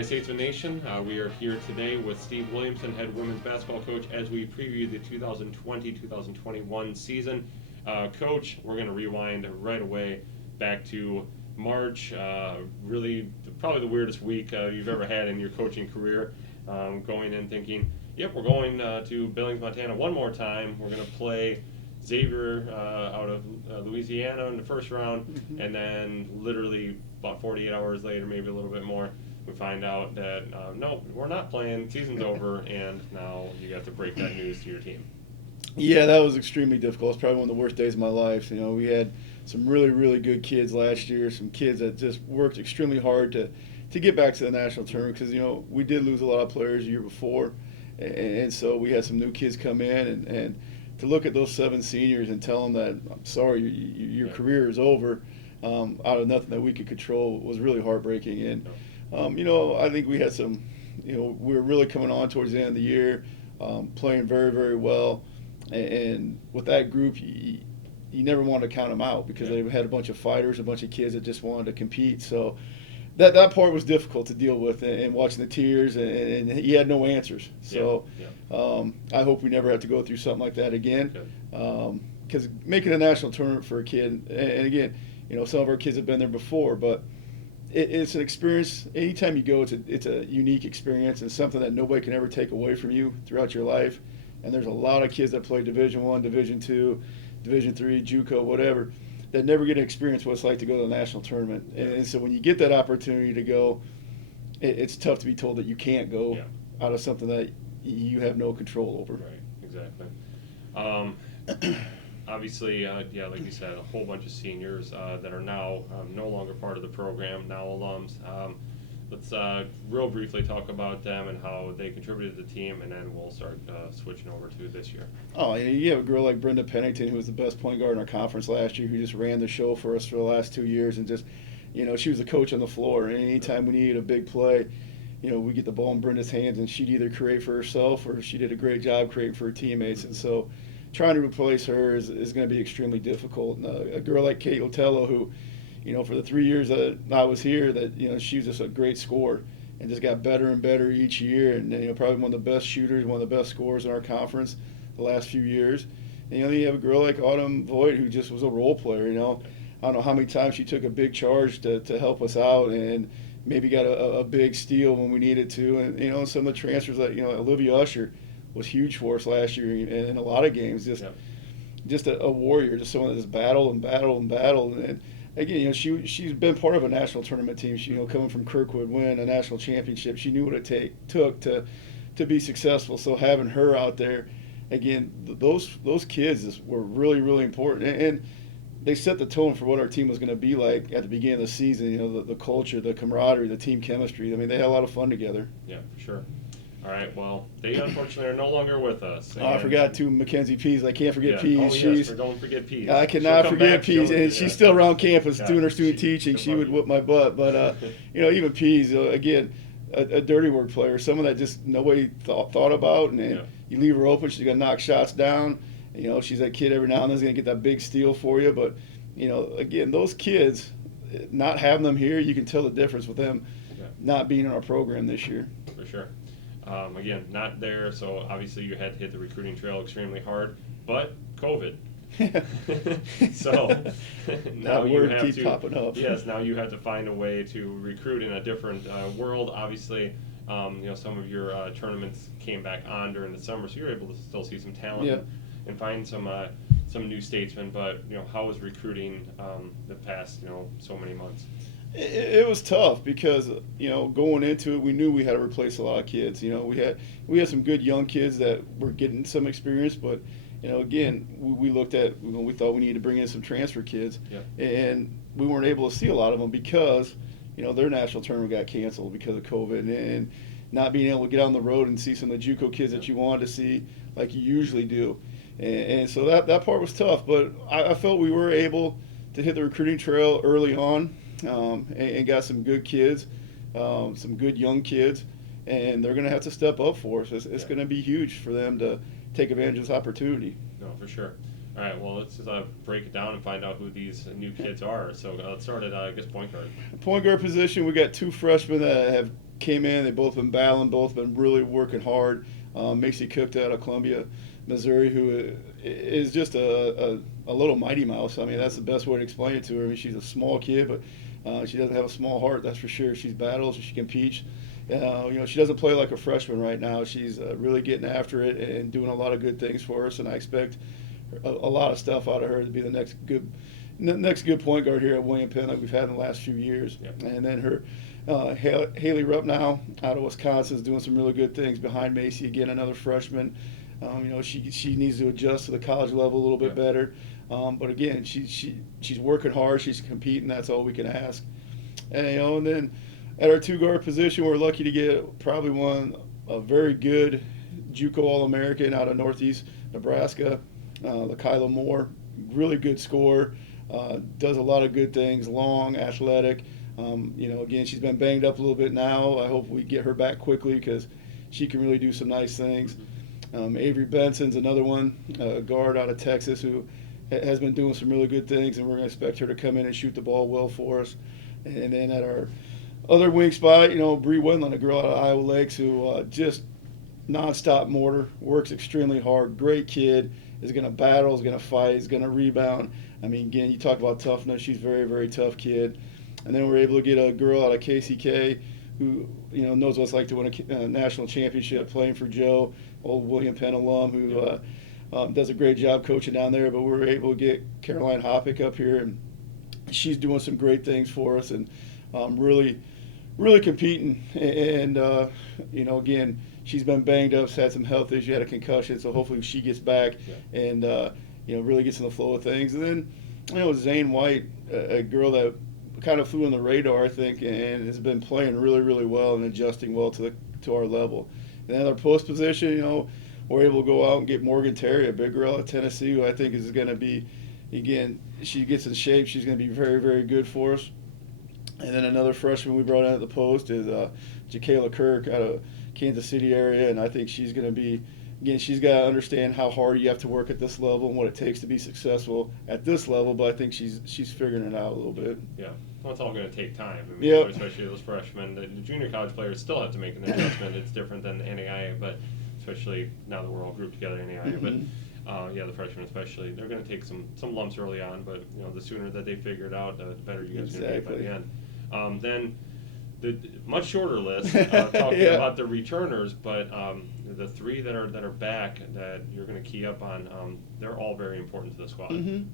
Hi, Statesmen Nation. We are here today with Steve Williamson, head women's basketball coach, as we preview the 2020-2021 season. Coach, we're going to rewind right away back to March. Really, probably the weirdest week you've ever had in your coaching career. Going in thinking, yep, we're going to Billings, Montana one more time. We're going to play Xavier out of Louisiana in the first round, and then literally about 48 hours later, maybe a little bit more, we find out that no, we're not playing. Season's over, and now you have to break that news to your team. Yeah, that was extremely difficult. It's probably one of the worst days of my life. You know, we had some really, really good kids last year, some kids that just worked extremely hard to get back to the national tournament because, you know, we did lose a lot of players the year before. And so we had some new kids come in and to look at those 7 seniors and tell them that, I'm sorry, your career is over out of nothing that we could control was really heartbreaking. And, you know, I think we had some, you know, we were really coming on towards the end of the year, playing very, very well. And with that group, you never wanted to count them out because they had a bunch of fighters, a bunch of kids that just wanted to compete. So that part was difficult to deal with, and watching the tears, and he had no answers. So I hope we never have to go through something like that again. Because making a national tournament for a kid, and again, you know, some of our kids have been there before, but it's an experience. Anytime you go, it's a unique experience and something that nobody can ever take away from you throughout your life. And there's a lot of kids that play Division I, Division II, Division III, JUCO, whatever, that never get to experience what it's like to go to the national tournament. And so when you get that opportunity to go, it's tough to be told that you can't go out of something that you have no control over. Right, exactly. Obviously, like you said, a whole bunch of seniors that are now no longer part of the program, now alums. Let's real briefly talk about them and how they contributed to the team, and then we'll start switching over to this year. Oh, you have a girl like Brenda Pennington, who was the best point guard in our conference last year, who just ran the show for us for the last 2 years, and just, you know, she was the coach on the floor. And anytime we needed a big play, you know, we get the ball in Brenda's hands, and she'd either create for herself or she did a great job creating for her teammates. And so trying to replace her is going to be extremely difficult. And a girl like Kate Otello, who, you know, for the 3 years that I was here, that, you know, she was just a great scorer and just got better and better each year. And, you know, probably one of the best shooters, one of the best scorers in our conference the last few years. And, you know, you have a girl like Autumn Voigt, who just was a role player. You know, I don't know how many times she took a big charge to help us out and maybe got a big steal when we needed to. And, you know, some of the transfers that, you know, Olivia Usher was huge for us last year in a lot of games. Just a warrior, just someone that just battled and battled and battled. And again, you know, she's been part of a national tournament team. She, you know, coming from Kirkwood, win a national championship. She knew what it took to be successful. So having her out there, again, those kids were really, really important. And they set the tone for what our team was going to be like at the beginning of the season. You know, the culture, the camaraderie, the team chemistry. I mean, they had a lot of fun together. Yeah, for sure. All right, well, they unfortunately are no longer with us. Oh, I forgot to Mackenzie Pease. I can't forget Pease. Oh, yes, don't forget Pease. I cannot forget Pease, and she's still around campus doing her student teaching. She would whoop my butt. But, you know, even Pease, again, a dirty work player, someone that just nobody thought about. And you leave her open, she's going to knock shots down. You know, she's that kid every now and then is going to get that big steal for you. But, you know, again, those kids, not having them here, you can tell the difference with them not being in our program this year. For sure. Again, not there, so obviously you had to hit the recruiting trail extremely hard, but COVID. So now you have to popping up. Yes, now you have to find a way to recruit in a different world. Obviously, you know, some of your tournaments came back on during the summer, so you're able to still see some talent and find some new statesmen. But, you know, how was recruiting the past, you know, so many months? It was tough because, you know, going into it, we knew we had to replace a lot of kids. You know, we had some good young kids that were getting some experience, but, you know, again, we looked at, you know, we thought we needed to bring in some transfer kids, and we weren't able to see a lot of them because, you know, their national tournament got canceled because of COVID, and not being able to get on the road and see some of the JUCO kids that you wanted to see like you usually do. And so that part was tough, but I felt we were able to hit the recruiting trail early on. And got some good kids, some good young kids, and they're going to have to step up for us. It's going to be huge for them to take advantage of this opportunity. No, for sure. All right, well, let's just break it down and find out who these new kids are. So let's start at, I guess, point guard. Point guard position, we got two freshmen that have came in. They've both been battling, both been really working hard. Macy Cook out of Columbia, Missouri, who is just a little mighty mouse. I mean, that's the best way to explain it to her. I mean, she's a small kid, but she doesn't have a small heart, that's for sure. She's battles, she competes. She doesn't play like a freshman right now. She's really getting after it and doing a lot of good things for us, and I expect a lot of stuff out of her to be the next good point guard here at William Penn like we've had in the last few years. Yep. And then her Haley Rupp now out of Wisconsin is doing some really good things behind Macy. Again, another freshman. She needs to adjust to the college level a little bit better. But again, she's working hard. She's competing. That's all we can ask. And then at our two guard position, we're lucky to get probably a very good JUCO All-American out of Northeast Nebraska, Jakayla Moore. Really good scorer. Does a lot of good things. Long, athletic. Again, she's been banged up a little bit now. I hope we get her back quickly because she can really do some nice things. Avery Benson's another one, a guard out of Texas who has been doing some really good things, and we're going to expect her to come in and shoot the ball well for us. And then at our other wing spot, Bree Wendland, a girl out of Iowa Lakes who just nonstop mortar, works extremely hard, great kid, is going to battle, is going to fight, is going to rebound. I mean, again, you talk about toughness. She's a very, very tough kid. And then we're able to get a girl out of KCK who, knows what it's like to win a national championship playing for Joe, old William Penn alum who does a great job coaching down there. But we're able to get Caroline Hoppick up here, and she's doing some great things for us and really, really competing. And, again, she's been banged up, had some health issues, had a concussion, so hopefully she gets back and, really gets in the flow of things. And then, Zane White, a girl that kind of flew on the radar, I think, and has been playing really, really well and adjusting well to our level. And then our post position, we're able to go out and get Morgan Terry, a big girl at Tennessee, who I think is going to be, again, she gets in shape, she's going to be very, very good for us. And then another freshman we brought in at the post is Jakayla Kirk out of Kansas City area, and I think she's going to be, again, she's got to understand how hard you have to work at this level and what it takes to be successful at this level, but I think she's figuring it out a little bit. Yeah. Well, it's all going to take time. I mean, especially those freshmen. The junior college players still have to make an adjustment. It's different than the NAIA, but especially now that we're all grouped together in NAIA. Mm-hmm. But the freshmen especially, they're going to take some lumps early on, but the sooner that they figure it out, the better you guys are going to be by the end. Then the much shorter list, talking about the returners, but the three that are back that you're going to key up on, they're all very important to the squad. Mm-hmm.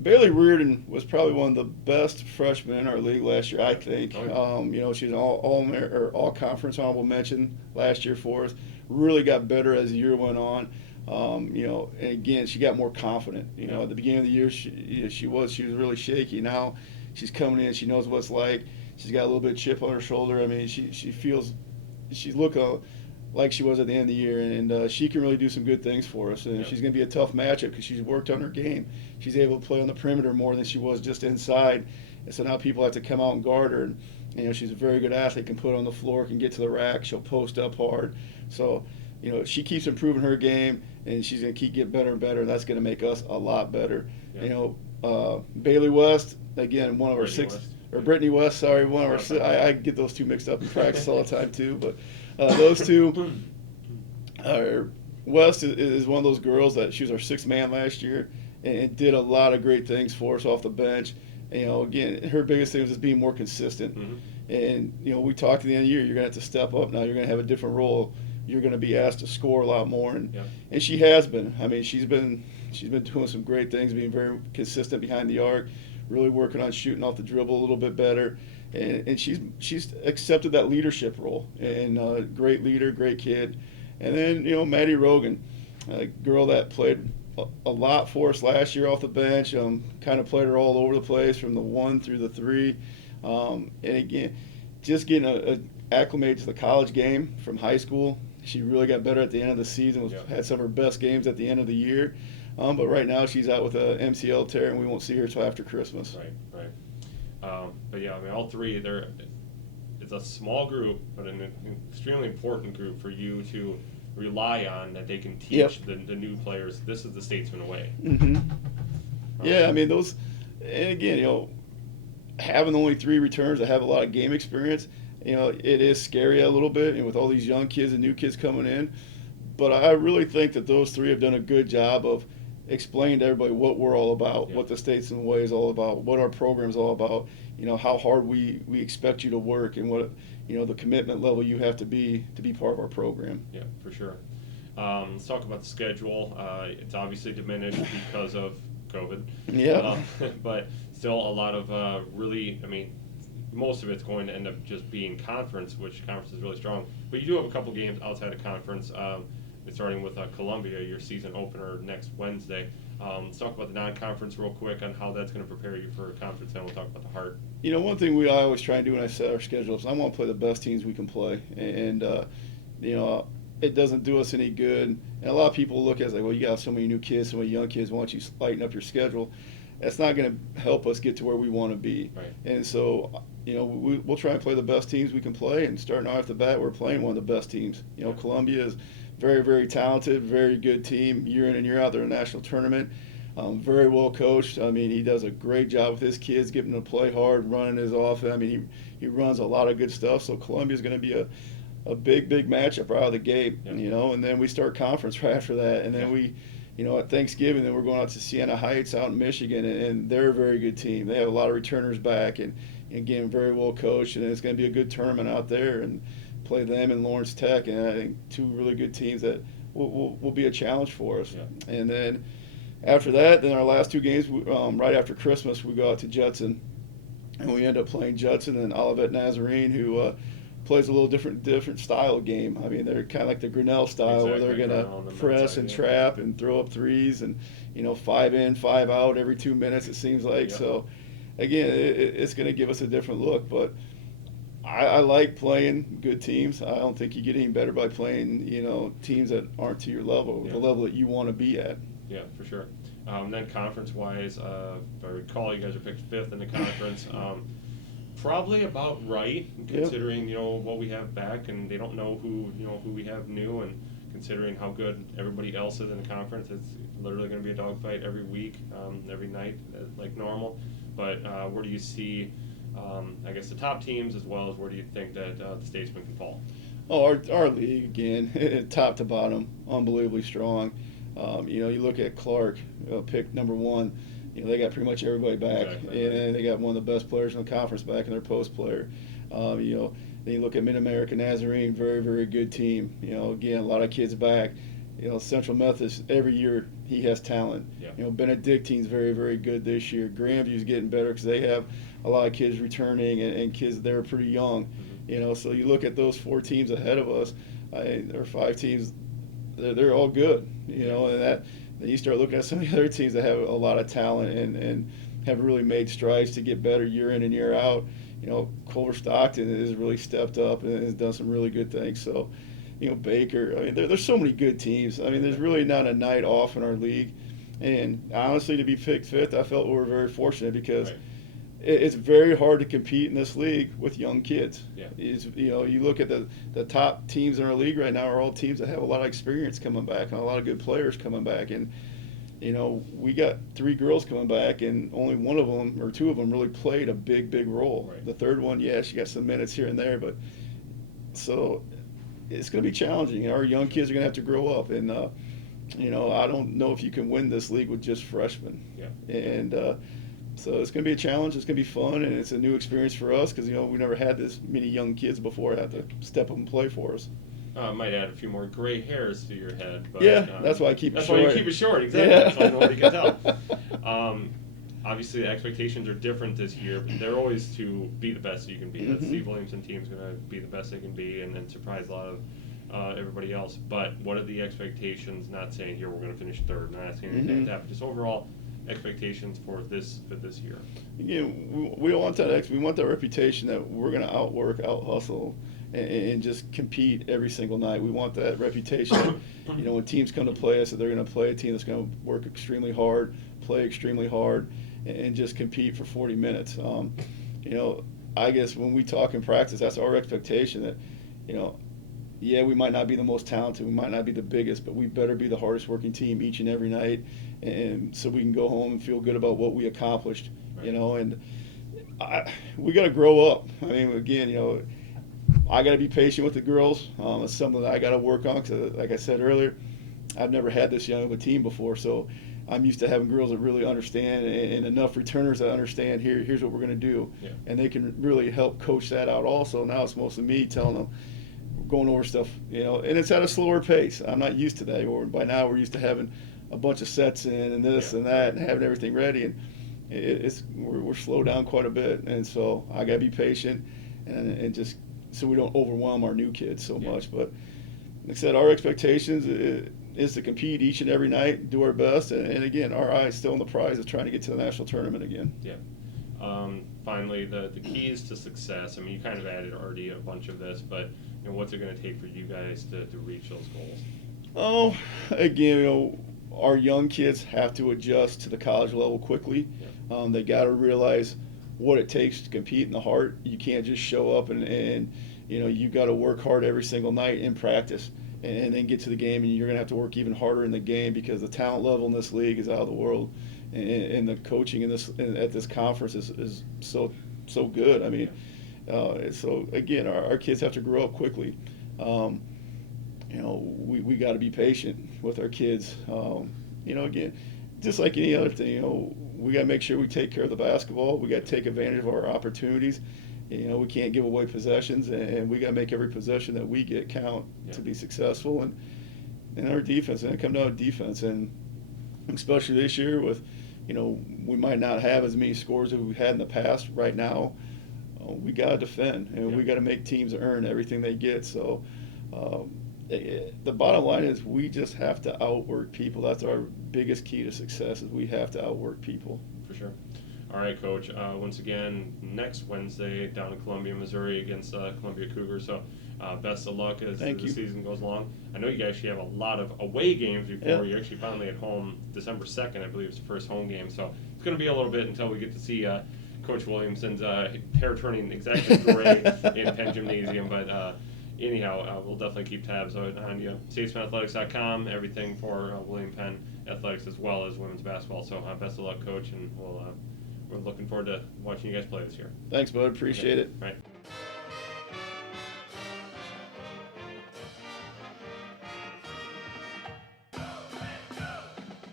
Bailey Reardon was probably one of the best freshmen in our league last year, I think. She's an all conference honorable mention last year for us. Really got better as the year went on. And again, she got more confident. At the beginning of the year, she was really shaky. Now she's coming in. She knows what it's like. She's got a little bit of chip on her shoulder. I mean, she's looking like she was at the end of the year, and she can really do some good things for us. And she's going to be a tough matchup because she's worked on her game. She's able to play on the perimeter more than she was just inside, and so now people have to come out and guard her. And she's a very good athlete, can put on the floor, can get to the rack, she'll post up hard. So she keeps improving her game, and she's going to keep getting better and better, and that's going to make us a lot better. Bailey West, again, one of our Brittany West, sorry, one of our I get those two mixed up in practice all the time too, but those two. West is one of those girls that she was our sixth man last year and did a lot of great things for us off the bench. Again, her biggest thing was just being more consistent. Mm-hmm. And we talked at the end of the year, you're going to have to step up now. You're going to have a different role. You're going to be asked to score a lot more, and she has been. I mean, she's been doing some great things, being very consistent behind the arc, really working on shooting off the dribble a little bit better, and she's accepted that leadership role. And great leader, great kid. And then Maddie Rogan, a girl that played a lot for us last year off the bench. Kind of played her all over the place from the 1 through the 3, and again, just getting acclimated to the college game from high school. She really got better at the end of the season. Had some of her best games at the end of the year. But right now she's out with a MCL tear, and we won't see her until after Christmas. Right. But I mean, all three, it's a small group, but an extremely important group for you to rely on, that they can teach Yep. the new players. This is the Statesman way. Yeah, I mean those, and again, having only 3 returns that have a lot of game experience, it is scary a little bit, and with all these young kids and new kids coming in. But I really think that those 3 have done a good job of explaining to everybody what we're all about, what the Statesman way is all about, what our program's all about, how hard we expect you to work, and what the commitment level you have to be part of our program. Yeah, for sure. Let's talk about the schedule. It's obviously diminished because of COVID. Yeah. But still a lot of really, most of it's going to end up just being conference, which conference is really strong. But you do have a couple games outside of conference, starting with Columbia, your season opener next Wednesday. Let's talk about the non-conference real quick on how that's going to prepare you for a conference, and we'll talk about the Heart. One thing I always try and do when I set our schedule is I want to play the best teams we can play. And, it doesn't do us any good. And a lot of people look at it like, well, you got so many new kids, so many young kids, why don't you lighten up your schedule? That's not going to help us get to where we want to be. Right. And so, we'll try and play the best teams we can play. And starting off the bat, we're playing one of the best teams. Columbia is very, very talented, very good team. Year in and year out, they're in a national tournament. Very well coached. He does a great job with his kids, getting them to play hard, running his offense. He runs a lot of good stuff. So Columbia's going to be a big matchup right out of the gate, and then we start conference right after that. And then we, at Thanksgiving, then we're going out to Siena Heights out in Michigan, and they're a very good team. They have a lot of returners back, and again, very well coached, and it's going to be a good tournament out there, and play them and Lawrence Tech, and I think 2 really good teams that will be a challenge for us. Yeah. And then after that, then our last 2 games, right after Christmas, we go out to Judson, and we end up playing Judson and Olivet Nazarene, who plays a little different style of game. They're kind of like the Grinnell style, where they're going to press and trap and throw up threes, and 5 in, 5 out every 2 minutes, it seems like. So again, it's going to give us a different look. But I like playing good teams. I don't think you get any better by playing teams that aren't to your level, the level that you want to be at. Yeah, for sure. Then conference-wise, if I recall, you guys are picked 5th in the conference. Probably about right, considering what we have back, and they don't know who we have new, and considering how good everybody else is in the conference, it's literally going to be a dogfight every week, every night, like normal. But where do you see, I guess, the top teams, as well as where do you think that the Statesmen can fall? Oh, our league, again, top to bottom, unbelievably strong. You look at Clark, picked number 1. They got pretty much everybody back, exactly. And they got one of the best players in the conference back in their post player. Then you look at Mid-America Nazarene, very, very good team. Again, a lot of kids back. Central Methodist, every year he has talent. Yeah. Benedictine's very, very good this year. Grandview's getting better because they have a lot of kids returning and kids that are pretty young. Mm-hmm. So you look at those 4 teams ahead of us, or 5 teams, they're all good. And that. Then you start looking at some of the other teams that have a lot of talent and have really made strides to get better year in and year out. Culver Stockton has really stepped up and has done some really good things. So, Baker, there's so many good teams. There's really not a night off in our league. And honestly, to be picked 5th, I felt we were very fortunate because it's very hard to compete in this league with young kids. Yeah. You look at the top teams in our league right now are all teams that have a lot of experience coming back and a lot of good players coming back. And, we got 3 girls coming back, and only one of them or 2 of them really played a big role. Right. The third one, she got some minutes here and there, but so it's going to be challenging. Our young kids are going to have to grow up, and I don't know if you can win this league with just freshmen. Yeah. And so it's going to be a challenge. It's going to be fun, and it's a new experience for us because we never had this many young kids before have to step up and play for us. Might add a few more gray hairs to your head. But, that's why I keep it short. That's why you keep it short, exactly. Yeah. That's why nobody can tell. Obviously, the expectations are different this year, but they're always to be the best you can be. That Steve Williamson team is going to be the best they can be and surprise a lot of everybody else. But what are the expectations? Not saying here we're going to finish 3rd, not asking anything like that, but just overall expectations for this year. We want that. We want that reputation that we're going to outwork, out hustle, and just compete every single night. We want that reputation. When teams come to play us, that they're going to play a team that's going to work extremely hard, play extremely hard, and just compete for 40 minutes. I guess when we talk in practice, that's our expectation. That yeah, we might not be the most talented, we might not be the biggest, but we better be the hardest working team each and every night, and so we can go home and feel good about what we accomplished, Right. And we got to grow up. I mean, again, I got to be patient with the girls. It's something that I got to work on because, like I said earlier, I've never had this young of a team before, so I'm used to having girls that really understand and enough returners that understand here's what we're going to do, Yeah. and they can really help coach that out. Also, now it's mostly me telling them, going over stuff, and it's at a slower pace. I'm not used to that. Or by now we're used to having a bunch of sets in and this and that and having everything ready, and we're slowed down quite a bit, and so I got to be patient and just so we don't overwhelm our new kids so much. But like I said, our expectations is to compete each and every night, do our best, and again, our eye is still on the prize of trying to get to the national tournament again. Yeah. Finally, the keys to success. I mean, you kind of added already a bunch of this, but what's it going to take for you guys to reach those goals? Oh, again, our young kids have to adjust to the college level quickly. Yeah. They got to realize what it takes to compete in the heart. You can't just show up and you got to work hard every single night in practice and then get to the game, and you're going to have to work even harder in the game because the talent level in this league is out of the world, and the coaching at this conference is so good. I mean, so again, our kids have to grow up quickly. We got to be patient with our kids. Again, just like any other thing, we got to make sure we take care of the basketball. We got to take advantage of our opportunities. We can't give away possessions, and we got to make every possession that we get count to be successful. And our defense, and it comes down to defense, and especially this year with, we might not have as many scores as we've had in the past. Right now, we got to defend, and we got to make teams earn everything they get. So the bottom line is we just have to outwork people. That's our biggest key to success, is we have to outwork people. For sure. All right, Coach. Once again, next Wednesday down in Columbia, Missouri against Columbia Cougars. So best of luck as the season goes along. I know you guys actually have a lot of away games before you're actually finally at home. December 2nd, I believe, is the first home game. So it's going to be a little bit until we get to see Coach Williamson's hair turning exactly gray in Penn Gymnasium. But anyhow, we'll definitely keep tabs on you. StatesmenAthletics.com, everything for William Penn Athletics as well as women's basketball. So best of luck, Coach, and we're looking forward to watching you guys play this year. Thanks, bud. Appreciate it. Right.